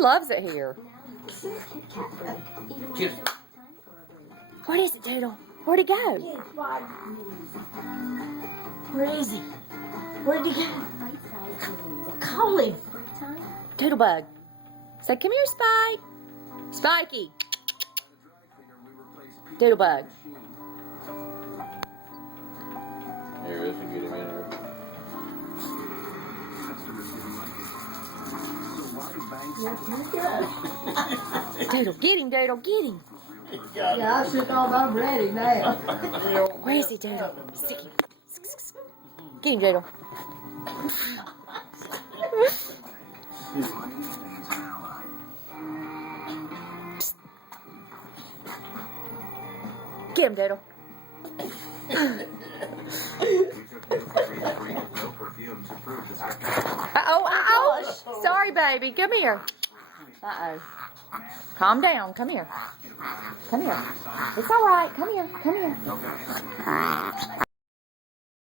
loves it here. Kiss. What is it, Doodle? Where'd he go? Where is he? Where'd he go? Call him. Doodlebug. Say, come here, Spike. Spikey. Doodlebug. Here, this will get him in here. Doodle, get him, Doodle, get him. Yeah, I shook off. I'm ready now. Where is he, Doodle? Stick him. Get him, Doodle. Get him, Doodle. Uh-oh. Sorry, baby. Come here. Uh-oh. Calm down. Come here. Come here. It's all right. Come here. Come here.